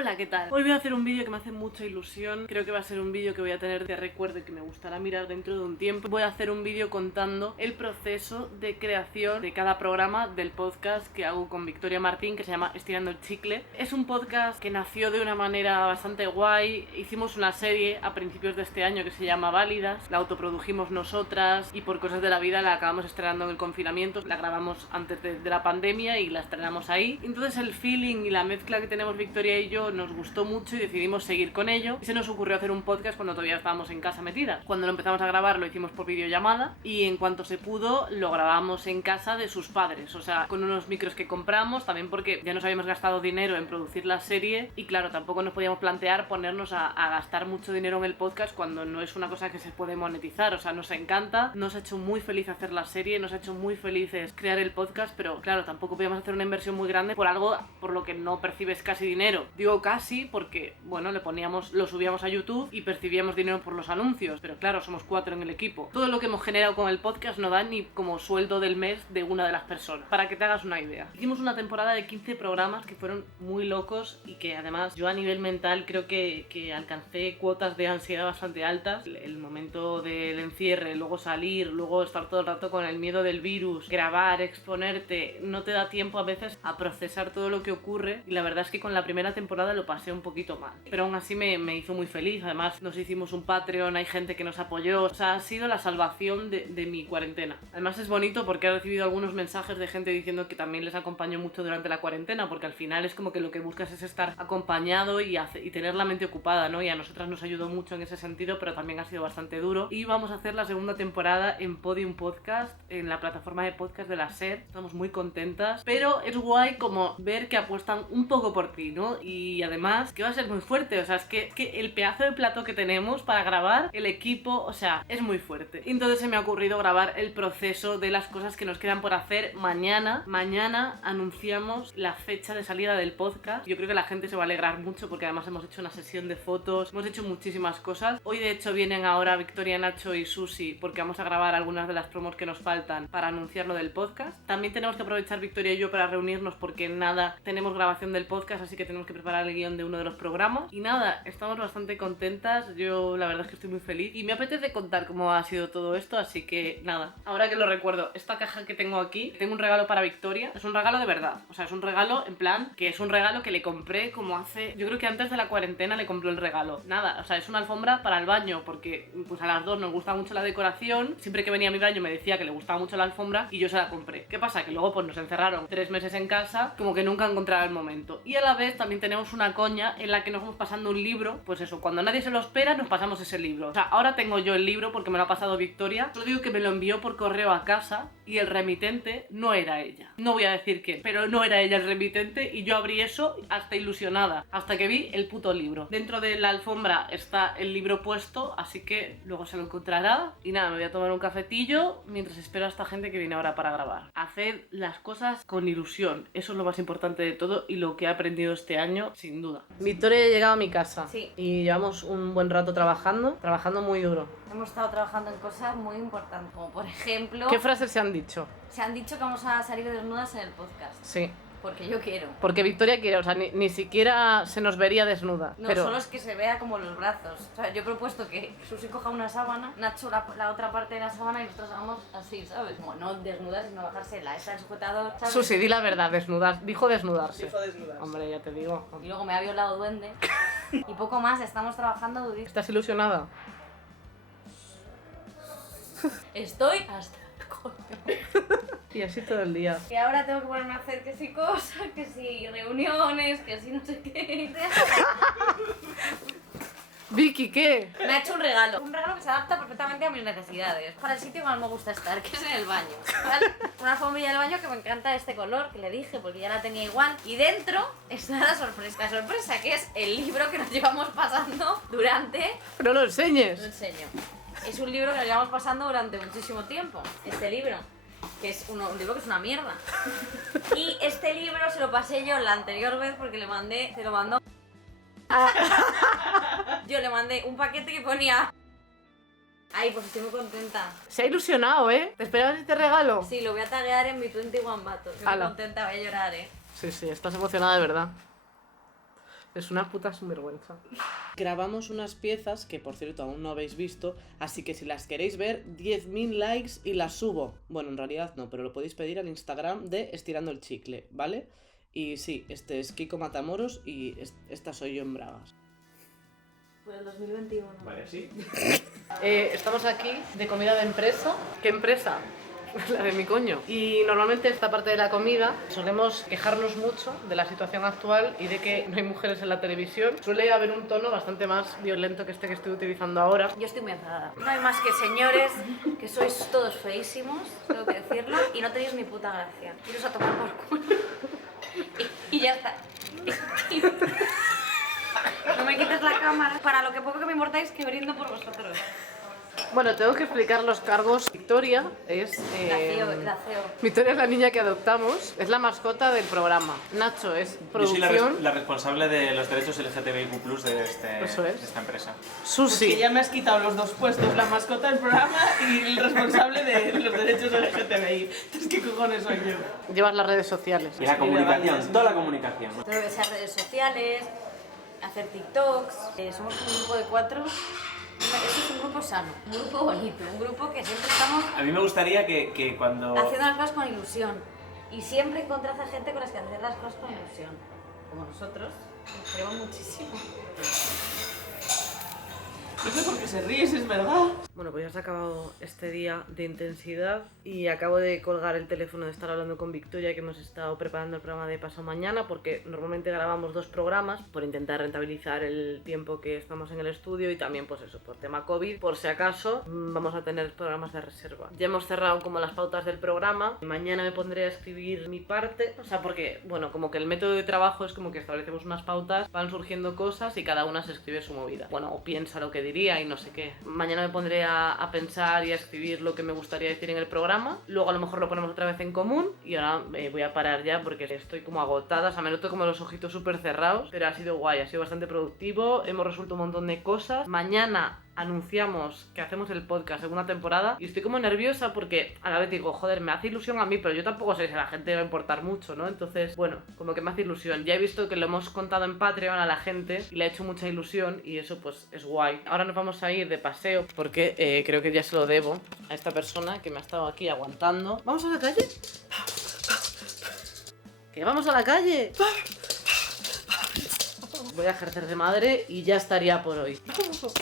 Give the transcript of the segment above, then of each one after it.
Hola, ¿qué tal? Hoy voy a hacer un vídeo que me hace mucha ilusión. Creo que va a ser un vídeo que voy a tener de recuerdo y que me gustará mirar dentro de un tiempo. Voy a hacer un vídeo contando el proceso de creación de cada programa del podcast que hago con Victoria Martín, que se llama Estirando el Chicle. Es un podcast que nació de una manera bastante guay. Hicimos una serie a principios de este año que se llama Válidas. La autoprodujimos nosotras y por cosas de la vida la acabamos estrenando en el confinamiento. La grabamos antes de la pandemia y la estrenamos ahí. Entonces el feeling y la mezcla que tenemos Victoria y yo nos gustó mucho y decidimos seguir con ello. Y se nos ocurrió hacer un podcast cuando todavía estábamos en casa metidas. Cuando lo empezamos a grabar lo hicimos por videollamada y en cuanto se pudo lo grabamos en casa de sus padres, o sea, con unos micros que compramos, también porque ya nos habíamos gastado dinero en producir la serie y claro, tampoco nos podíamos plantear ponernos a gastar mucho dinero en el podcast cuando no es una cosa que se puede monetizar. O sea, nos encanta, nos ha hecho muy feliz hacer la serie, nos ha hecho muy felices crear el podcast, pero claro, tampoco podíamos hacer una inversión muy grande por algo por lo que no percibes casi dinero. Digo casi porque, bueno, lo subíamos a YouTube y percibíamos dinero por los anuncios, pero claro, somos 4 en el equipo. Todo lo que hemos generado con el podcast no da ni como sueldo del mes de una de las personas, para que te hagas una idea. Hicimos una temporada de 15 programas que fueron muy locos y que además yo a nivel mental creo que alcancé cuotas de ansiedad bastante altas. El momento del encierre, luego salir, luego estar todo el rato con el miedo del virus, grabar, exponerte, no te da tiempo a veces a procesar todo lo que ocurre y la verdad es que con la primera temporada lo pasé un poquito mal, pero aún así me hizo muy feliz. Además nos hicimos un Patreon, hay gente que nos apoyó, o sea, ha sido la salvación de mi cuarentena. Además es bonito porque he recibido algunos mensajes de gente diciendo que también les acompañó mucho durante la cuarentena, porque al final es como que lo que buscas es estar acompañado y tener la mente ocupada, ¿no? Y a nosotras nos ayudó mucho en ese sentido, pero también ha sido bastante duro. Y vamos a hacer la segunda temporada en Podium Podcast, en la plataforma de podcast de la SER. Estamos muy contentas, pero es guay como ver que apuestan un poco por ti, ¿no? Y además que va a ser muy fuerte, o sea, es que el pedazo de plató que tenemos para grabar, el equipo, o sea, es muy fuerte. Y entonces se me ha ocurrido grabar el proceso de las cosas que nos quedan por hacer mañana. Mañana anunciamos la fecha de salida del podcast. Yo creo que la gente se va a alegrar mucho porque además hemos hecho una sesión de fotos, hemos hecho muchísimas cosas. Hoy de hecho vienen ahora Victoria, Nacho y Susi porque vamos a grabar algunas de las promos que nos faltan para anunciar lo del podcast. También tenemos que aprovechar Victoria y yo para reunirnos porque nada, tenemos grabación del podcast, así que tenemos que preparar el guión de uno de los programas. Y nada, estamos bastante contentas, yo la verdad es que estoy muy feliz y me apetece contar cómo ha sido todo esto, así que nada, ahora que lo recuerdo, esta caja que tengo aquí, tengo un regalo para Victoria, es un regalo de verdad, o sea, es un regalo en plan, que es un regalo que le compré como hace, yo creo que antes de la cuarentena le compré el regalo, nada, o sea, es una alfombra para el baño, porque pues a las dos nos gusta mucho la decoración, siempre que venía a mi baño me decía que le gustaba mucho la alfombra y yo se la compré. ¿Qué pasa? Que luego pues nos encerraron 3 meses en casa, como que nunca encontraba el momento. Y a la vez también tenemos una coña en la que nos vamos pasando un libro, pues eso, cuando nadie se lo espera nos pasamos ese libro. O sea, ahora tengo yo el libro porque me lo ha pasado Victoria, solo digo que me lo envió por correo a casa y el remitente no era ella. No voy a decir quién, pero no era ella el remitente y yo abrí eso hasta ilusionada, hasta que vi el puto libro. Dentro de la alfombra está el libro puesto, así que luego se lo encontrará. Y nada, me voy a tomar un cafetillo mientras espero a esta gente que viene ahora para grabar. Haced las cosas con ilusión, eso es lo más importante de todo y lo que he aprendido este año, sin duda. Victoria ha llegado a mi casa. Sí. Y llevamos un buen rato trabajando muy duro. Hemos estado trabajando en cosas muy importantes, como por ejemplo... ¿Qué frases se han dicho? Se han dicho que vamos a salir desnudas en el podcast. Sí. Porque yo quiero. Porque Victoria quiere, o sea, ni siquiera se nos vería desnuda. No, pero... solo es que se vea como los brazos. O sea, yo he propuesto que Susi coja una sábana, Nacho la otra parte de la sábana y nosotros hagamos así, ¿sabes? Como no desnudas, sino bajársela. Esa el sujetador, ¿sabes? Susi, di la verdad, dijo desnudarse. Dijo desnudarse. Hombre, ya te digo. Y luego me ha violado duende. Y poco más, estamos trabajando durísimo. ¿Estás ilusionada? Estoy hasta el coño. Y así todo el día. Y ahora tengo que ponerme a hacer que si cosas, que si reuniones, que si no sé qué. Vicky, ¿qué? Me ha hecho un regalo que se adapta perfectamente a mis necesidades. Para el sitio que más me gusta estar, que es en el baño, ¿vale? Una alfombrilla del baño que me encanta este color, que le dije, porque ya la tenía igual. Y dentro está la sorpresa. La sorpresa que es el libro que nos llevamos pasando durante... No lo Lo enseñes. enseño. Es un libro que nos llevamos pasando durante muchísimo tiempo. Este libro. Que es un libro que es una mierda. Y este libro se lo pasé yo la anterior vez porque se lo mandó. Yo le mandé un paquete que ponía... Ay, pues estoy muy contenta. Se ha ilusionado, ¿eh? ¿Te esperabas este regalo? Sí, lo voy a taguear en mi 21 Batos. Estoy muy Ala. contenta, voy a llorar, Sí, estás emocionada de verdad. Es una puta sinvergüenza. Grabamos unas piezas que, por cierto, aún no habéis visto, así que si las queréis ver, 10.000 likes y las subo. Bueno, en realidad no, pero lo podéis pedir al Instagram de Estirando el Chicle, ¿vale? Y sí, este es Kiko Matamoros y esta soy yo en bragas. Por el 2021. Vale, sí. Estamos aquí de comida de empresa. ¿Qué empresa? La de mi coño. Y normalmente esta parte de la comida solemos quejarnos mucho de la situación actual y de que no hay mujeres en la televisión. Suele haber un tono bastante más violento que este que estoy utilizando ahora. Yo estoy muy enfadada. No hay más que señores, que sois todos feísimos, tengo que decirlo, y no tenéis ni puta gracia. Iros a tomar por culo. Y ya está. No me quites la cámara. Para lo que poco que me importáis, que brindo por vosotros. Bueno, tengo que explicar los cargos. Victoria es... La CEO. Victoria es la niña que adoptamos, es la mascota del programa. Nacho es Yo soy producción. la responsable de los derechos LGTBIQ+, de Eso es. esta empresa. Susi. Que ya me has quitado los dos puestos, la mascota del programa y el responsable de los derechos LGTBI. Entonces, ¿qué cojones soy yo? Llevas las redes sociales. Y la comunicación, toda la comunicación. Tengo que ser redes sociales, hacer TikToks. Somos un grupo de 4. Eso es un grupo sano, un grupo bonito, un grupo que siempre estamos A mí me gustaría que cuando... haciendo las cosas con ilusión. Y siempre encontrar a gente con las que hacer las cosas con ilusión. Como nosotros, nos queremos muchísimo. No sé por qué se ríes, es verdad. Bueno, pues ya se ha acabado este día de intensidad y acabo de colgar el teléfono de estar hablando con Victoria, que hemos estado preparando el programa de pasado mañana, porque normalmente grabamos 2 programas por intentar rentabilizar el tiempo que estamos en el estudio y también, pues eso, por tema COVID, por si acaso vamos a tener programas de reserva. Ya hemos cerrado como las pautas del programa, mañana me pondré a escribir mi parte, o sea, porque, bueno, como que el método de trabajo es como que establecemos unas pautas, van surgiendo cosas y cada una se escribe su movida. Bueno, o piensa lo que diría y no sé qué. Mañana me pondré a pensar y a escribir lo que me gustaría decir en el programa. Luego a lo mejor lo ponemos otra vez en común y ahora voy a parar ya porque estoy como agotada. O sea, me noto como los ojitos súper cerrados, pero ha sido guay, ha sido bastante productivo. Hemos resuelto un montón de cosas. Mañana anunciamos que hacemos el podcast segunda temporada y estoy como nerviosa porque a la vez digo, joder, me hace ilusión a mí, pero yo tampoco sé si a la gente le va a importar mucho, ¿no? Entonces, bueno, como que me hace ilusión. Ya he visto que lo hemos contado en Patreon a la gente y le ha hecho mucha ilusión y eso pues es guay. Ahora nos vamos a ir de paseo porque creo que ya se lo debo a esta persona que me ha estado aquí aguantando. ¿Vamos a la calle? ¿Que vamos a la calle? Voy a ejercer de madre y ya estaría por hoy.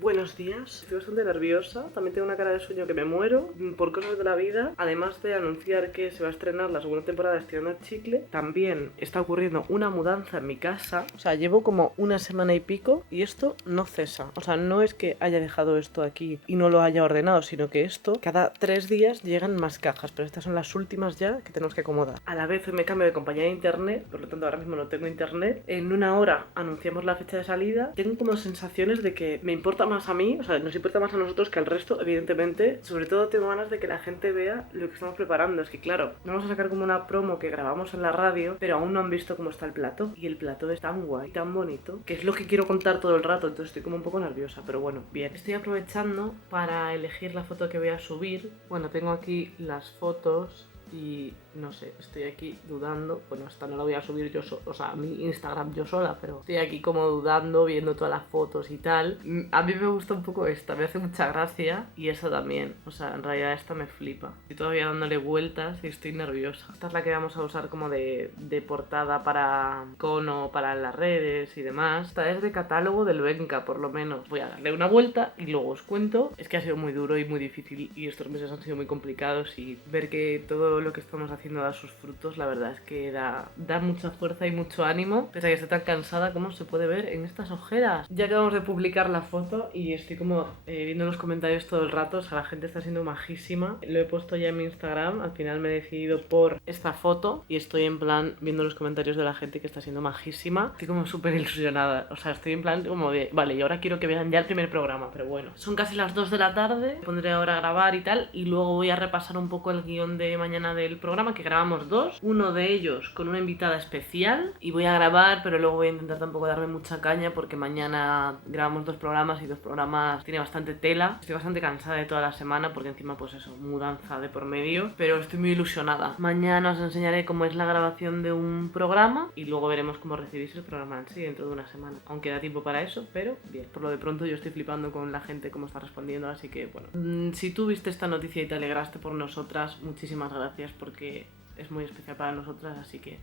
Buenos días, estoy bastante nerviosa. También tengo una cara de sueño que me muero por cosas de la vida. Además de anunciar que se va a estrenar la segunda temporada de Estirando el Chicle, también está ocurriendo una mudanza en mi casa. O sea, llevo como una semana y pico y esto no cesa. O sea, no es que haya dejado esto aquí y no lo haya ordenado, sino que esto, cada 3 días llegan más cajas, pero estas son las últimas ya que tenemos que acomodar. A la vez hoy me cambio de compañía de internet, por lo tanto ahora mismo no tengo internet. En una hora anunciamos la fecha de salida. Tengo como sensaciones de que me importa más a mí, o sea, nos importa más a nosotros que al resto, evidentemente. Sobre todo tengo ganas de que la gente vea lo que estamos preparando. Es que claro, vamos a sacar como una promo que grabamos en la radio, pero aún no han visto cómo está el plato. Y el plato es tan guay, tan bonito, que es lo que quiero contar todo el rato, entonces estoy como un poco nerviosa, pero bueno, bien. Estoy aprovechando para elegir la foto que voy a subir. Bueno, tengo aquí las fotos y no sé, estoy aquí dudando. Bueno, esta no la voy a subir yo o sea, a mi Instagram yo sola, pero estoy aquí como dudando, viendo todas las fotos y tal. A mí me gusta un poco esta, me hace mucha gracia y esa también. O sea, en realidad esta me flipa. Estoy todavía dándole vueltas y estoy nerviosa. Esta es la que vamos a usar como de portada para cono, para las redes y demás. Esta es de catálogo del Benca, por lo menos. Voy a darle una vuelta y luego os cuento. Es que ha sido muy duro y muy difícil y estos meses han sido muy complicados y ver que todo lo que estamos haciendo da sus frutos, la verdad es que da mucha fuerza y mucho ánimo, pese a que estoy tan cansada como se puede ver en estas ojeras. Ya acabamos de publicar la foto y estoy como viendo los comentarios todo el rato, o sea, la gente está siendo majísima. Lo he puesto ya en mi Instagram, al final me he decidido por esta foto y estoy en plan viendo los comentarios de la gente que está siendo majísima. Estoy como súper ilusionada, o sea, estoy en plan como de, vale, y ahora quiero que vean ya el primer programa, pero bueno. Son casi las 2 de la tarde, pondré ahora a grabar y tal, y luego voy a repasar un poco el guión de mañana del programa, programa, que grabamos 2, uno de ellos con una invitada especial, y voy a grabar, pero luego voy a intentar tampoco darme mucha caña porque mañana grabamos 2 programas y 2 programas tiene bastante tela. Estoy bastante cansada de toda la semana porque encima pues eso, mudanza de por medio, pero estoy muy ilusionada. Mañana os enseñaré cómo es la grabación de un programa y luego veremos cómo recibís el programa en sí dentro de una semana. Aún queda tiempo para eso, pero bien. Por lo de pronto yo estoy flipando con la gente cómo está respondiendo, así que bueno. Si tú viste esta noticia y te alegraste por nosotras, muchísimas gracias porque es muy especial para nosotras, así que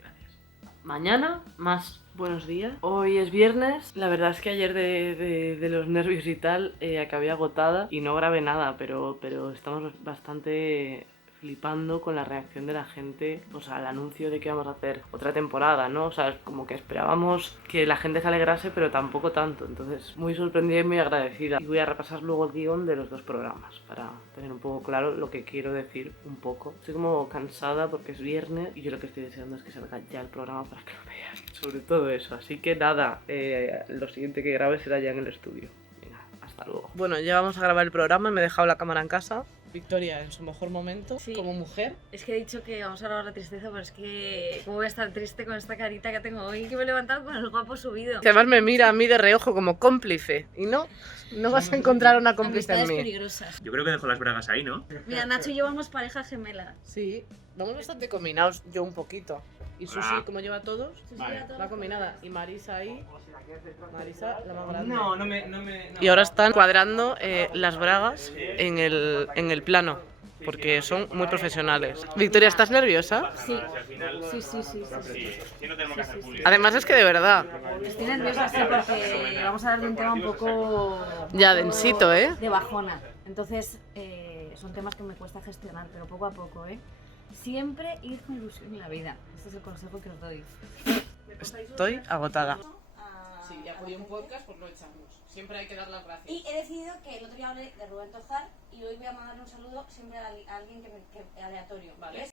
gracias. Mañana más buenos días. Hoy es viernes. La verdad es que ayer de los nervios y tal acabé agotada y no grabé nada, pero estamos bastante flipando con la reacción de la gente, pues al anuncio de que vamos a hacer otra temporada, ¿no? O sea, como que esperábamos que la gente se alegrase, pero tampoco tanto. Entonces, muy sorprendida y muy agradecida. Y voy a repasar luego el guión de los 2 programas para tener un poco claro lo que quiero decir un poco. Estoy como cansada porque es viernes y yo lo que estoy deseando es que salga ya el programa para que lo vean. Sobre todo eso. Así que nada, lo siguiente que grabe será ya en el estudio. Venga, hasta luego. Bueno, ya vamos a grabar el programa. Me he dejado la cámara en casa. Victoria en su mejor momento, Sí. como mujer. Es que he dicho que vamos a hablar de la tristeza, pero es que ¿cómo voy a estar triste con esta carita que tengo hoy? Que me he levantado con el guapo subido. Que además me mira a mí de reojo como cómplice. Y no vas a encontrar una cómplice en Amistades mí. peligrosas. Yo creo que dejo las bragas ahí, ¿no? Mira, Nacho y yo vamos pareja gemela. Sí, vamos bastante combinados, yo un poquito. Y Susi, Hola. como lleva a todos, Vale. va combinada. Y Marisa ahí, Marisa la más grande. No me... Y ahora están cuadrando las bragas en el plano, porque son muy profesionales. Victoria, ¿estás nerviosa? Sí. Sí. Además es que de verdad, Estoy nerviosa, sí, porque vamos a hablar de un tema un poco... ya densito, ¿eh? De bajona. Entonces, son temas que me cuesta gestionar, pero poco a poco, ¿eh? Siempre ir con ilusión en la vida. Este es el consejo que os doy. Estoy agotada. Sí, y acudí a un podcast, pues lo echamos. Siempre hay que dar las gracias. Y he decidido que el otro día hablé de Rubén Tojar y hoy voy a mandarle un saludo siempre a alguien que aleatorio. Vale. ¿Ves?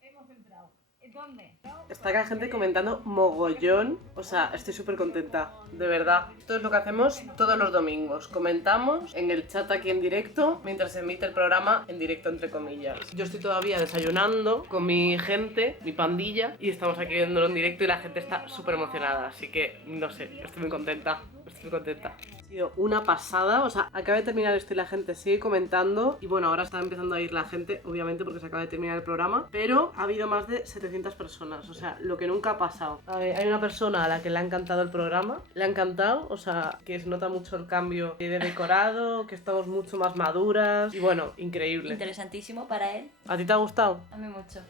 Hemos entrado. ¿Dónde? Está acá gente comentando mogollón, o sea, estoy súper contenta, de verdad. Esto es lo que hacemos todos los domingos, comentamos en el chat aquí en directo, mientras se emite el programa en directo entre comillas. Yo estoy todavía desayunando con mi gente, mi pandilla, y estamos aquí viéndolo en directo y la gente está súper emocionada, así que, no sé, estoy muy contenta. Ha sido una pasada, o sea, acaba de terminar esto y la gente sigue comentando y bueno, ahora está empezando a ir la gente, obviamente porque se acaba de terminar el programa, pero ha habido más de 700 personas, o sea, lo que nunca ha pasado. A ver, hay una persona a la que le ha encantado el programa, le ha encantado, o sea, que se nota mucho el cambio de decorado, que estamos mucho más maduras y bueno, increíble. Interesantísimo para él. ¿A ti te ha gustado? A mí mucho.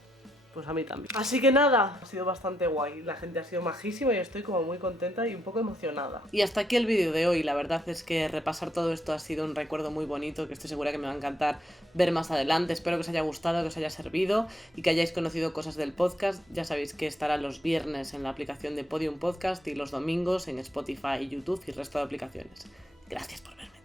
Pues a mí también. Así que nada, ha sido bastante guay. La gente ha sido majísima y estoy como muy contenta y un poco emocionada. Y hasta aquí el vídeo de hoy. La verdad es que repasar todo esto ha sido un recuerdo muy bonito que estoy segura que me va a encantar ver más adelante. Espero que os haya gustado, que os haya servido y que hayáis conocido cosas del podcast. Ya sabéis que estará los viernes en la aplicación de Podium Podcast y los domingos en Spotify, YouTube y el resto de aplicaciones. Gracias por verme.